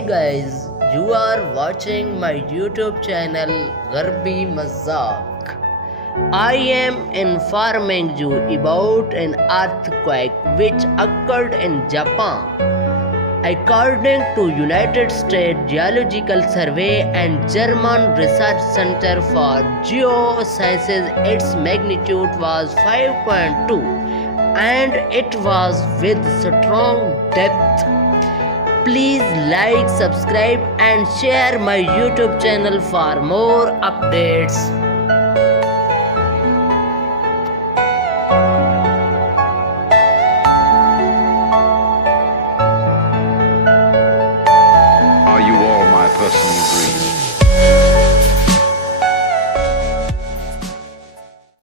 Hi guys, you are watching my YouTube channel Garbi Mazak. I am informing you about an earthquake which occurred in Japan. According to United States Geological Survey and German Research Center for Geosciences, its magnitude was 5.2 and it was with strong depth. Please like, subscribe and share my YouTube channel for more updates.